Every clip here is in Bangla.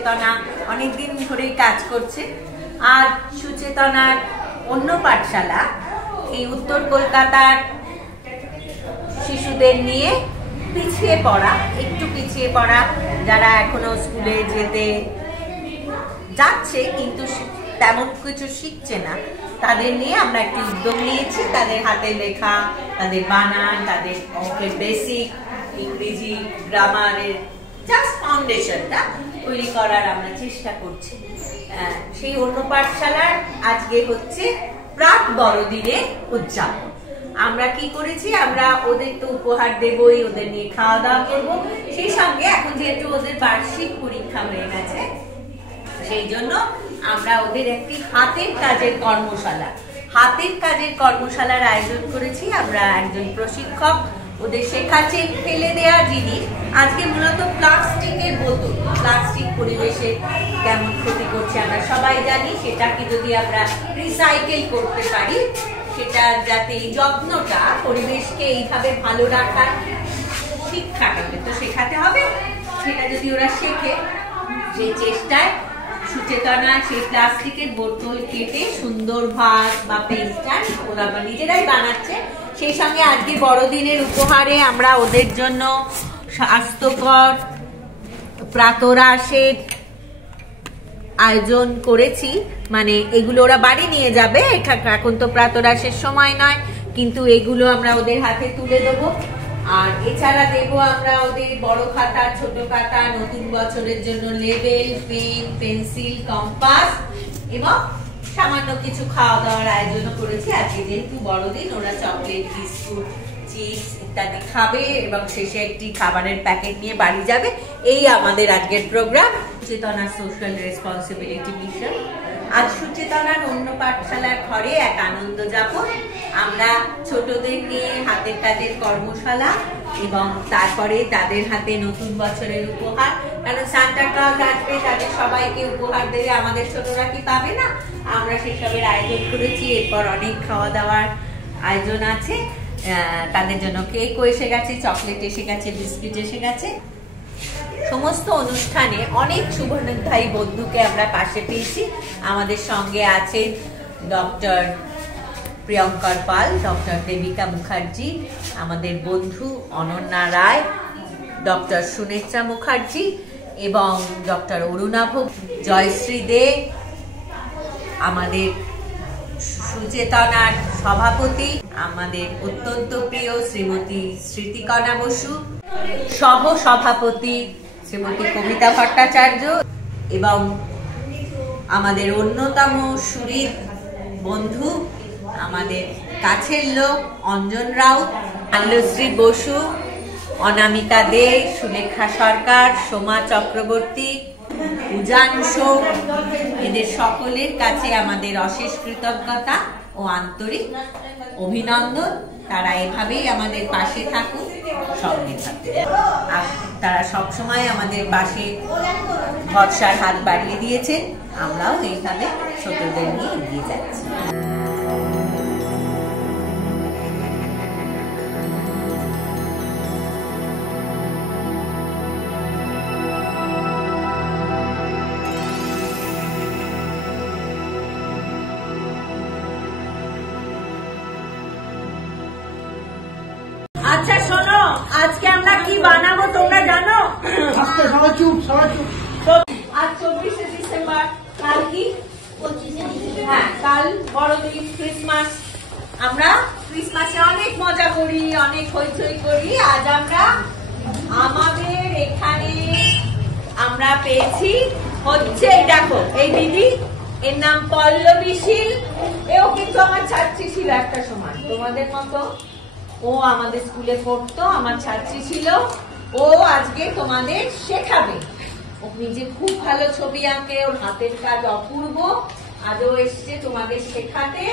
সুচেতনা অনেকদিন ধরেই কাজ করছে। আর সুচেতনার অন্য পাঠশালা এই উত্তর কলকাতার শিশুদের নিয়ে একটু পিছিয়ে পড়া যারা এখনো স্কুলে যেতে যাচ্ছে কিন্তু তেমন কিছু শিখছে না, তাদের নিয়ে আমরা একটি উদ্যোগ নিয়েছি। তাদের হাতে লেখা, তাদের বানান, তাদের অঙ্কের বেসিক, ইংরেজি গ্রামারের জাস্ট ফাউন্ডেশনটা তৈরি করার আমরা চেষ্টা করছি। সেই অন্য পাঠশালার আজকে হচ্ছে প্রাক বড়দিনের উদযাপন। আমরা কি করেছি, আমরা ওদের তো উপহার দেবই, ওদের নিয়ে খাওয়া দাওয়া করবো। সেই সঙ্গে এখন যেহেতু ওদের বার্ষিক পরীক্ষা হয়ে গেছে, সেই জন্য আমরা ওদের একটি হাতের কাজের কর্মশালার আয়োজন করেছি। আমরা একজন প্রশিক্ষক ওদের শেখাচ্ছেন ফেলে দেওয়া জিনিস। আজকে মূলত প্লাস্টিকের বোতল, প্লাস্টিক পরিবেশে কেমন ক্ষতি করছে আমরা সবাই জানি। সেটাকে যদি আমরা রিসাইকেল করতে পারি, সেটা যাতে এই যত্নটা পরিবেশকে এইভাবে ভালো রাখার শিক্ষাটা তো শেখাতে হবে। সেটা যদি ওরা শেখে, সেই চেষ্টায় সুচেতনা সেই প্লাস্টিকের বোতল কেটে সুন্দর ভাত বা পেস্টার ওরা নিজেরাই বানাচ্ছে। সেই সঙ্গে আজকে বড়দিনের উপহারে আমরা ওদের জন্য স্বাস্থ্যকর প্রাতরাশের আয়োজন করেছি। মানে এগুলো ওরা বাড়ি নিয়ে যাবে, এখন তো প্রাতরাশের সময় নয়, কিন্তু এগুলো আমরা ওদের হাতে তুলে দেবো। আর এছাড়া দেবো আমরা ওদের বড় খাতা, ছোট খাতা, নতুন বছরের জন্য লেবেল, পেন, পেন্সিল, কম্পাস এবং সামান্য কিছু খাওয়া দাওয়ার আয়োজন করেছি। আজকে যেহেতু বড়দিন, ওরা চকলেট, বিস্কুট, চিপস ইত্যাদি খাবে এবং শেষে একটি খাবারের প্যাকেট নিয়ে বাড়ি যাবে। এই আমাদের আজকের প্রোগ্রাম, সুচেতনা সোশ্যাল রেসপন্সিবিলিটি মিশন। আজ সুচেতনার অন্য পাঠশালার ঘরে এক আনন্দ যাপন। আমরা ছোটদের নিয়ে হাতের কাজের কর্মশালা এবং তারপরে তাদের হাতে নতুন বছরের উপহার, কারণ সান্টা ক্লজ আসবে, তাদের সবাইকে উপহার দেবে, আমাদের ছোটরা কি পাবে না। আমরা সেসবের আয়োজন করেছি। এরপর অনেক খাওয়া দাওয়ার আয়োজন আছে। তাদের জন্য কেকও এসে গেছে, চকলেট এসে গেছে, বিস্কুট এসে গেছে। সমস্ত অনুষ্ঠানে অনেক শুভনোদ্ধায়ী বন্ধুকে আমরা পাশে পেয়েছি। আমাদের সঙ্গে আছেন ডক্টর প্রিয়ঙ্কর পাল, ডক্টর দেবিকা মুখার্জি, আমাদের বন্ধু অনন্যা রায়, ডক্টর সুনেত্রা মুখার্জি এবং ডক্টর অরুণাভ, জয়শ্রী দে, আমাদের সুচেতনার সভাপতি, আমাদের অত্যন্ত প্রিয় শ্রীমতী স্মৃতিকণা বসু, সহ সভাপতি শ্রীমতী কবিতা ভট্টাচার্য এবং আমাদের অন্যতম সুহৃদ বন্ধু, আমাদের কাছের লোক অঞ্জন রাউত, আল্লশ্রী বসু, অনামিকা দে, সুলেখা সরকার, সোমা চক্রবর্তী, উজান শোক, এদের সকলের কাছে আমাদের অশেষ কৃতজ্ঞতা ও আন্তরিক অভিনন্দন। তারা এভাবেই আমাদের পাশে থাকুক, সঙ্গে থাকুক। আর তারা সবসময় আমাদের পাশে ভরসার হাত বাড়িয়ে দিয়েছেন। আমরাও এইভাবে ছোটদের নিয়ে এগিয়ে যাচ্ছি। আচ্ছা শোনো, আজকে আমরা কি বানাবো তোমরা জানো? আজ 24শে ডিসেম্বর, কাল কি? হ্যাঁ, কাল বড়দিন, ক্রিসমাস। আমরা ক্রিসমাসে অনেক মজা করি, অনেক হইচই করি। আজ আমরা আমাদের এখানে আমরা পেয়েছি হচ্ছে, দেখো এই দিদি, এর নাম পল্লবী শীল। এও কিন্তু আমার ছাত্রী ছিল একটা সময়, তোমাদের মতো। ও আমাদের স্কুলে পড়তো, আমার ছাত্রী ছিল। ও আজকে তোমাদের শেখাবে। ও নিজে খুব ভালো ছবি আঁকে, ওর হাতের কাজ অপূর্ব। আজও এসছে তোমাদের শেখাতে।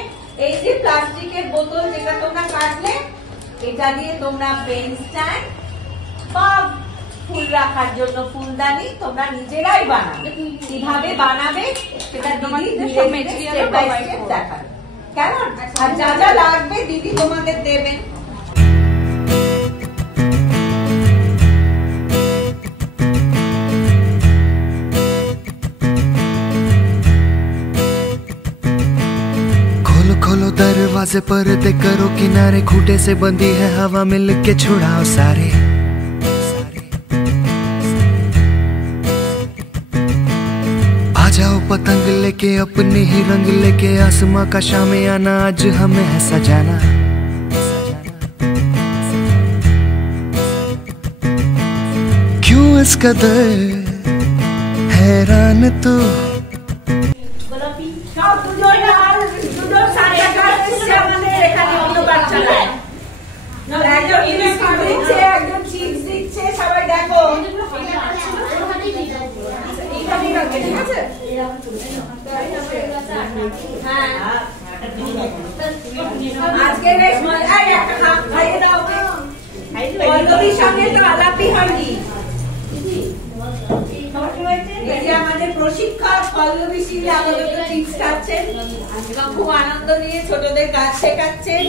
এই যে প্লাস্টিকের বোতল যেটা তোমরা কাটলে, এটা দিয়ে তোমরা পেন স্ট্যান্ড বা ফুল রাখার জন্য ফুলদানি তোমরা নিজেরাই বানাবে। কিভাবে বানাবে সেটা দিদি স্টেপ বাই স্টেপ দেখাবে, কেমন? আর যা যা লাগবে দিদি তোমাদের দেবেন। दरवाजे पर्दे करो किनारे, खूंटे से बंधी है हवा मिल के छुड़ाओ सारे। आ जाओ पतंग लेके अपने ही रंग लेके, आसमां का शामे आना आज हमें है सजाना। क्यों इस कदर हैरान तू। আমাদের প্রশিক্ষক পল্লবী শীল আমাদের চিপস খাচ্ছেন এবং খুব আনন্দ নিয়ে ছোটদের কাজ শেখাচ্ছেন।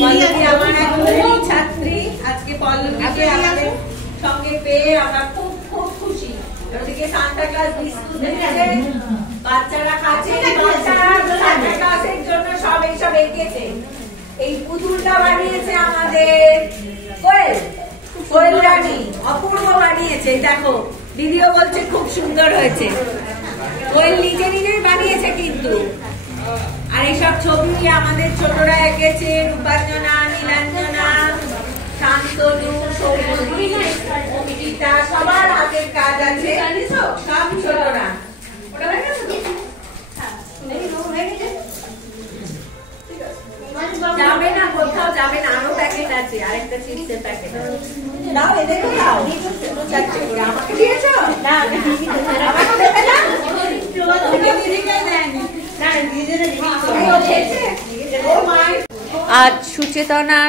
পল্লবী আমার একজন ছাত্রী, আজকে পল্লবীকে আমাদের সঙ্গে পেয়ে আমরা খুব খুব খুশি। ওদিকে সান্টা ক্লাস বিস্কুট দিচ্ছে, বাচ্চারা খাচ্ছে, বাচ্চারা সান্টা ক্লাসের জন্য সব এইসব এঁকেছে। এই পুতুলটা বানিয়েছে আমাদের কোয়েল রানী, অপূর্ব বানিয়েছে। দেখো দিদিও বলছে খুব সুন্দর হয়েছে। কোয়েল নিজে নিজেই বানিয়েছে কিন্তু। আর এইসব ছবি আমাদের ছোটরা এঁকেছে, রূপাঞ্জনা, নীলাঞ্জনা, শান্তনু, সৌমদী, অঙ্কিতা, সবার হাতের কাজ আছে, সব ছোটরা। যাবে না, কোথাও যাবে না, আরো প্যাকেট আছে, আরেকটা চিপসের প্যাকেট দাও, এদেরও দাও। চারটে করে আমাকে দিয়েছ না? আমাকে দেবে না? আজ সুচেতনা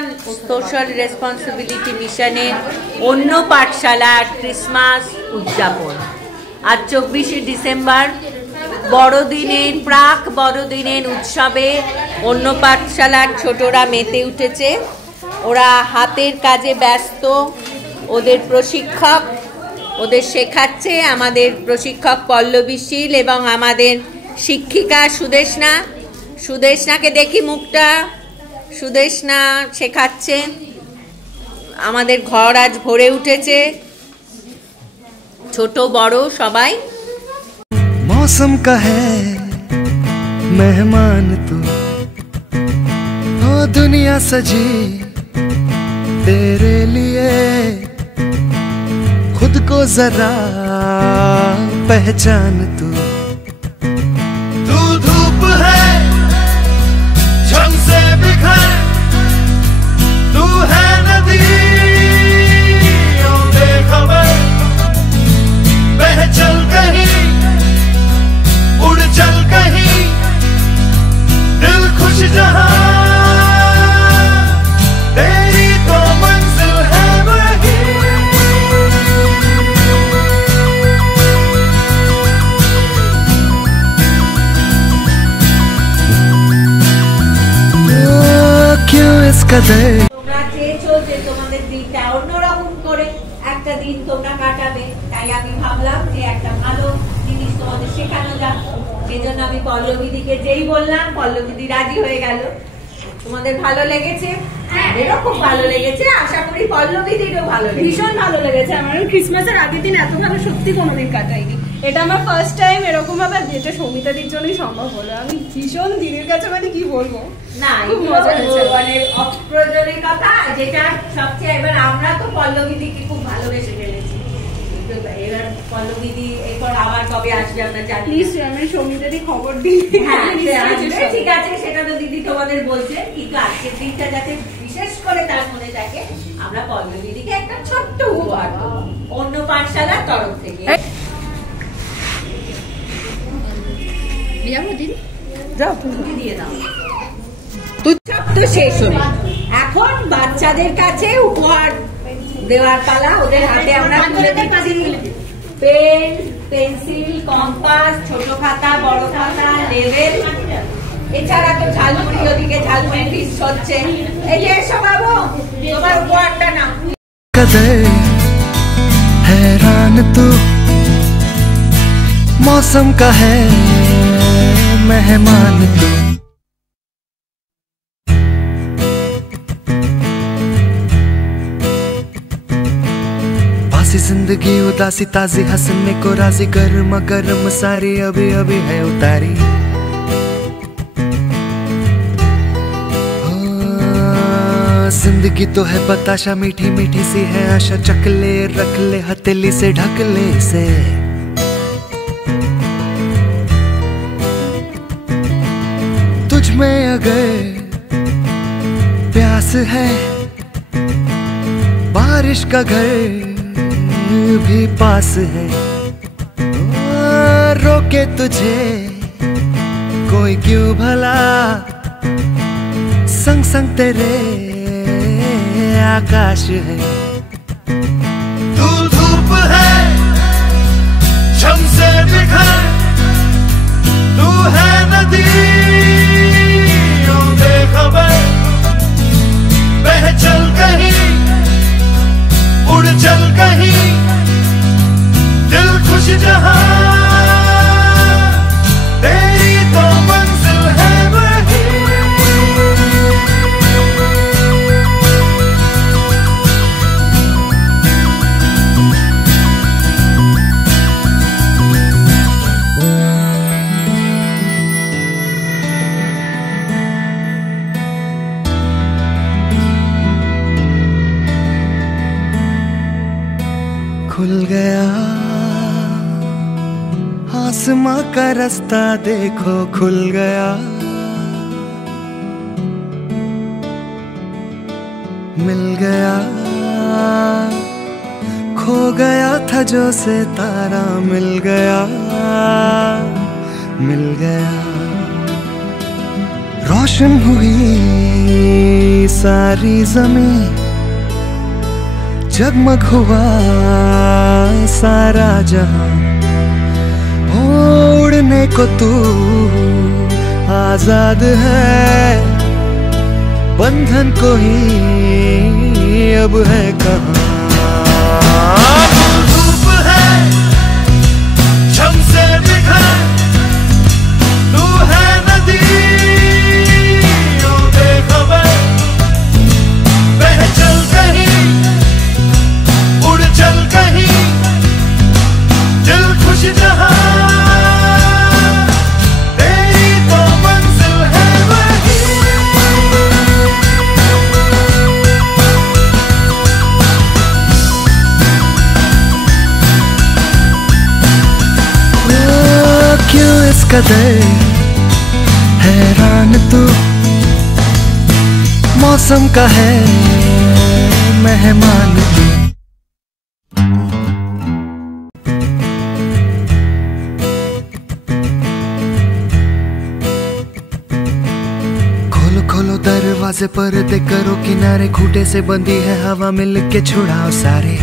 সোশ্যাল রেসপন্সিবিলিটি মিশনের অন্য পাঠশালার ক্রিসমাস উদযাপন। আজ 24শে ডিসেম্বর বড়দিনের প্রাক বড়দিনের উৎসবে অন্য পাঠশালার ছোটরা মেতে উঠেছে। ওরা হাতের কাজে ব্যস্ত, ওদের প্রশিক্ষক ওদের শেখাচ্ছে, আমাদের প্রশিক্ষক পল্লবী শীল এবং আমাদের শিক্ষিকা সুদেশনা। সুদেশনাকে দেখি মুখটা, সুদেশনা শেখাচ্ছে। আমাদের ঘর আজ ভরে উঠেছে, ছোট বড় সবাই। मौसम का है मेहमान तू, ओ दुनिया सजी तेरे लिए, खुद को जरा पहचान तू। तू धूप है झम से बिखर, तू है नदी बेखबर, बह चल कहीं उड़ चल कहीं, दिल खुश जहां तेरी तो मंजिल है वही। क्यों इस कदर তোমরা চেয়েছো যে তোমাদের দিনটা অন্যরকম করে একটা দিন তোমরা কাটাবে, তাই আমি ভাবলাম যে একটা ভালো জিনিস তোমাদের শেখানো যাক। সেজন্য আমি পল্লবীদিকে যেই বললাম, পল্লবীদি রাজি হয়ে গেল। তোমাদের ভালো লেগেছে? আমাদেরও খুব ভালো লেগেছে, আশা করি পল্লবীদিরও ভালো লেগেছে। ভীষণ ভালো লেগেছে আমার। ক্রিসমাসের আগের দিন এত ভালো সত্যি কোনোদিন কাটাইনি। এটা আমার ফার্স্ট টাইম এরকম ভাবে, যেটা সৌমিতাদির জন্যই সম্ভব হলো। আমি ভীষণ দিদির কাছে মানে কি বলবো, না খুব মজা হয়েছে। মানে অপ্রয়োজনীয় কথা যেটা সবচেয়ে, এবার আমরা তো পল্লবীদিকে খুব ভালোবেসে ফেলেছি, কিন্তু এবার পল্লবীদি এরপর আবার কবে আসবে আমরা জানি। প্লিজ আমি সৌমিতাদি খবর দিই। হ্যাঁ ঠিক আছে, সেটা তো দিদি তোমাদের বলছে, কিন্তু আজকের দিনটা যাতে বিশেষ করে তার মনে থাকে, আমরা পল্লবীদিকে একটা ছোট্ট উপহার দেবো অন্য পাঠশালার তরফ থেকে। যাও তুমি দিয়ে দাও। সব তো শেষ হলো, এখন বাচ্চাদের কাছে উপহার দেওয়ার পালা। ওদের হাতে আমরা তুলে দিচ্ছি পেন, পেন্সিল, কম্পাস, ছোট খাতা, বড় খাতা, লেবেল, এছাড়া তো ঝালমুড়ি, ওদিকে ঝালমুড়ি ফিস্ট হচ্ছে। এই যে এসো বাবু, তোমার উপহারটা নাও। हैरान तू मौसम का है मेहमान तू। उदासी जिंदगी उदासी ताजी हंसने को राजी गर्मा गर्म सारी अभी अभी है उतारी। जिंदगी तो है बताशा मीठी मीठी सी है आशा चकले रख ले हथेली से ढक ले से। तुझ में अगर प्यास है बारिश का घर भी पास है। रोके तुझे कोई क्यों भला संग संग तेरे आकाश है। तू धूप है झम से बिखर तू है नदी बेखबर बह चल कहीं उड़ चल कहीं दिल खुश जहां तेरी तो मंजिल है वही। खुल गया आसमां का रास्ता देखो खुल गया। मिल गया खो गया था जो सितारा मिल गया मिल गया। रोशन हुई सारी जमीन जगमग हुआ सारा जहां। उड़ने को तू आजाद है बंधन कोई अब है कहाँ। धूप है झम से बिखर तू है नदी बेखबर बह चल कहीं उड़ चल कहीं दिल खुश जहां तेरी तो मंजिल है वही। क्यों इस कदर हैरान तू मौसम का है मेहमान तू। खोलो खोलो दरवाजे पर्दे करो किनारे खूटे से बंदी है हवा मिल के छुड़ाओ सारे।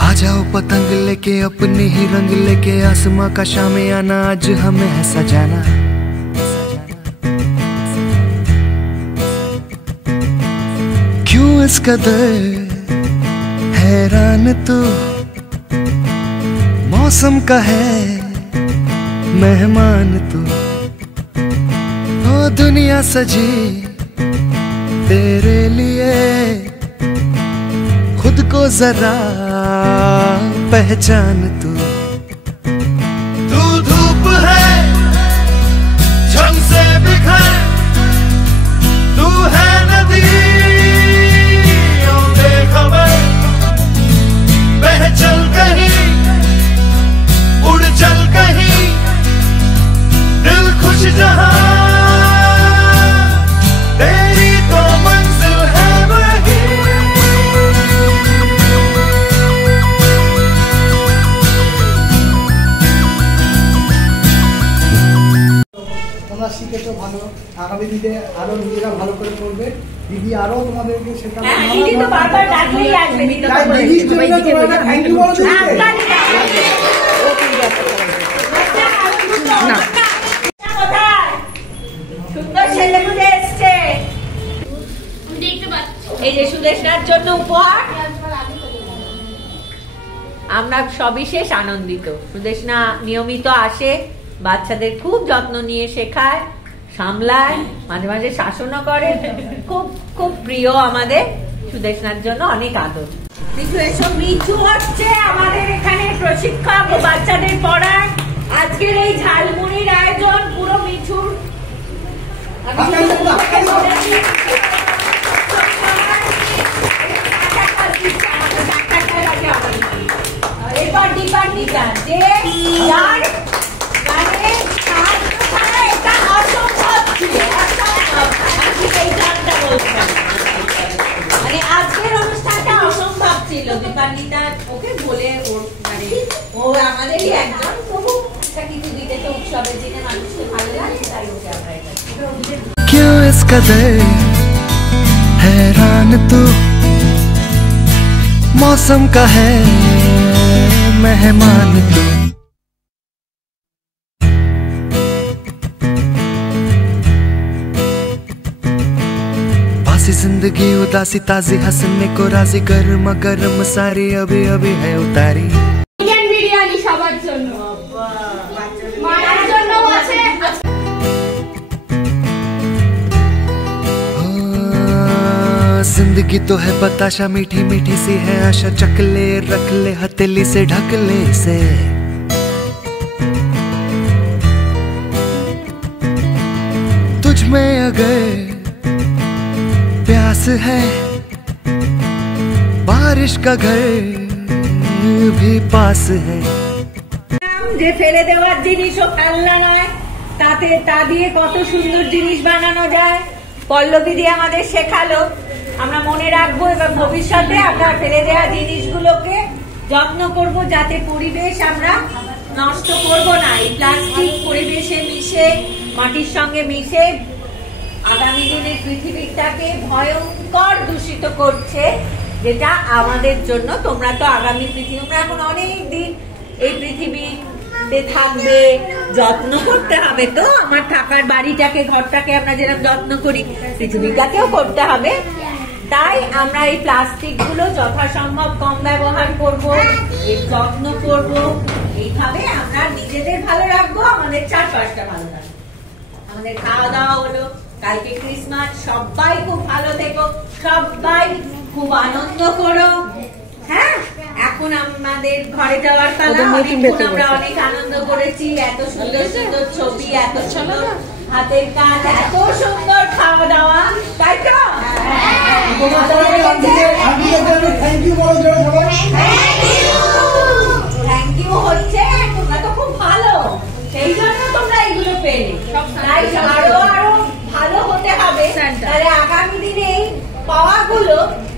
आ जाओ पतंग लेके अपने ही रंग लेके आसमां का शामियाना आज हमें है सजाना। क्यों इस कदर हैरान तू मौसम का है मेहमान तू। ओ दुनिया सजी तेरे लिए खुद को जरा पहचान तू। तू धूप है झम से बिखर तू है नदी बेखबर बह चल कहीं उड़ चल कहीं दिल खुश जहां तेरी तो मंजिल है वही। তোমরা শিখেছো ভালো, আগামী দিনে আরো নিজেরা ভালো করে করবে। দিদি আরো তোমাদেরকে শেখাবে। দিদি তো বারবার ডাকলেই আসবে, দিদি তো বলে দিদির জন্য তোমরা থ্যাংক ইউ বলো দিদিকে। না সুন্দর ছেলেগুলো এসছে এই যে সুদেশনার জন্য উপহার। আমরা সবিশেষ আনন্দিত। সুদেশনা নিয়মিত আসে, বাচ্চাদের খুব যত্ন নিয়ে শেখায়, সামলায়, মাঝে মাঝে শাসনও করে। খুব খুব প্রিয় আমাদের, সুদেশনার জন্য অনেক আদর। মিঠু এসো, মিঠু হচ্ছে আমাদের এখানে প্রশিক্ষক ও বাচ্চাদের পড়ায়। আজকের এই ঝালমুড়ির আয়োজন পুরো মিঠুর। এরপর দীপার নিকা যে যার মানে এটা অসম্ভব ছিল, এই গানটা বলছিলাম। মানে আজকের অনুষ্ঠানটা অসম্ভব ছিল। দীপান্বিতা ওকে বলে ওর মানে ও আমাদেরই একজন, তবু একটা কিছু দিতে তো উৎসবের দিনে মানুষকে ভালো লাগে, তাই ওকে আমরা এটা क्यों इस कदर हैरान तू मौसम का है मेहमान तू बासी जिंदगी उदासी ताजी हंसने को राजी गर्मा गर्म सारी अभी अभी है उतारी চিকেন বিরিয়ানি সবার জন্য, মায়ের জন্য আছে। जिंदगी तो है बताशा मीठी मीठी सी है आशा चकले रख ले हथेली से ढक ले इसे तुझ में अगर प्यास है बारिश का घर भी पास है যে ফেলে দেওয়ার জিনিসও ফেলনা নয়, তাতে তা দিয়ে কত সুন্দর জিনিস বানানো যায় পল্লবী দিয়ে আমাদের শেখালো। আমরা মনে রাখবো এবং ভবিষ্যতে আমরা ফেলে দেওয়া জিনিসগুলোকে যত্ন করব, যাতে পরিবেশ আমরা নষ্ট করব না। এই প্লাস্টিক পরিবেশে মিশে, মাটির সঙ্গে মিশে আগামী দিনে পৃথিবীটাকে ভয়ঙ্কর দূষিত করছে, যেটা আমাদের জন্য। তোমরা তো আগামী পৃথিবী, তোমরা এখন অনেক দিন এই পৃথিবীতে থাকবে, যত্ন করতে হবে। তো আমার থাকার বাড়িটাকে, ঘরটাকে আমরা যেরকম যত্ন করি, পৃথিবীটাকেও করতে হবে। তাই আমরা এই প্লাস্টিক গুলো যথাসম্ভব কম ব্যবহার করব, এর যত্ন করব। এইভাবে আমরা নিজেদের ভালো রাখবো, আমাদের চারপাশটা ভালো রাখবো। আমাদের খাওয়া দাওয়া হলো, কালকে ক্রিসমাস, সবাই খুব ভালো থেকো, সবাই খুব আনন্দ করো। হ্যাঁ, এখন আমাদের ঘরে যাওয়ার পালা। আমরা অনেক আনন্দ করেছি, এত সুন্দর সুন্দর ছবি, এত সুন্দর হাতের কাজ, এত সুন্দর খাওয়া দাওয়া, তাই তো? থ্যাংক ইউ হচ্ছে, তোমরা তো খুব ভালো, সেই জন্য তোমরা এগুলো পেলে। তাই আরো আরো ভালো হতে হবে, তাহলে আগামী দিনে এই পাওয়াগুলো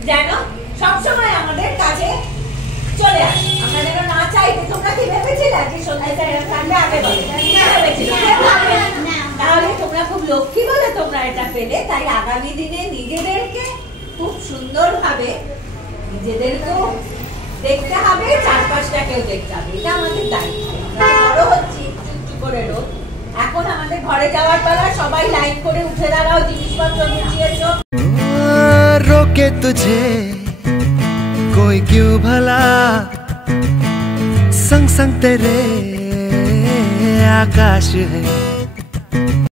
যেন সবসময় আমাদের কাছে চলে আসে। আমরা যেন না চাইতে, তোমরা কি ভেবেছিলে যে সন্ধ্যায় আগে ভেবেছিল? তাহলে তোমরা খুব লক্ষ্মী বলে তোমরা এটা পেলে। তাই আগামী দিনে নিজেদেরকে খুব সুন্দর ভাবে নিজেদেরকেও দেখতে হবে, চারপাশটাকেও দেখতে হবে। এটা আমাদের দায়িত্ব। বড় হচ্ছি চুপ করে রোজ। এখন আমাদের ঘরে যাওয়ার পালা, সবাই লাইন করে উঠে দাঁড়াও, জিনিসপত্র গুছিয়েছো। रोके तुझे कोई क्यों भला, संग संग तेरे आकाश है।